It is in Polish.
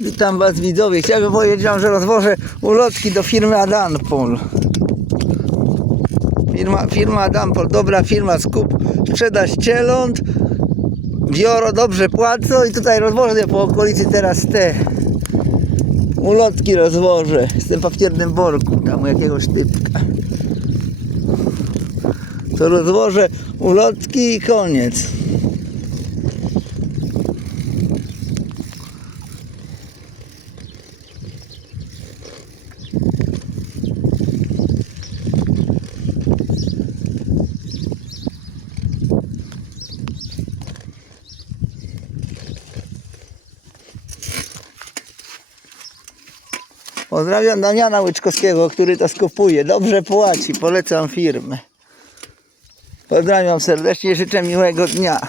Witam Was widzowie. Chciałbym powiedzieć Wam, że rozwożę ulotki do firmy Adanpol. Firma, firma Adanpol, dobra firma, skup, sprzedaż cieląt. Bioro dobrze płacą i tutaj rozwożę po okolicy teraz te ulotki rozwożę. Jestem w papiernym worku, tam jakiegoś typka. To rozwożę ulotki i koniec. Pozdrawiam Damiana Łyczkowskiego, który to skupuje. Dobrze płaci, polecam firmę. Pozdrawiam serdecznie, życzę miłego dnia.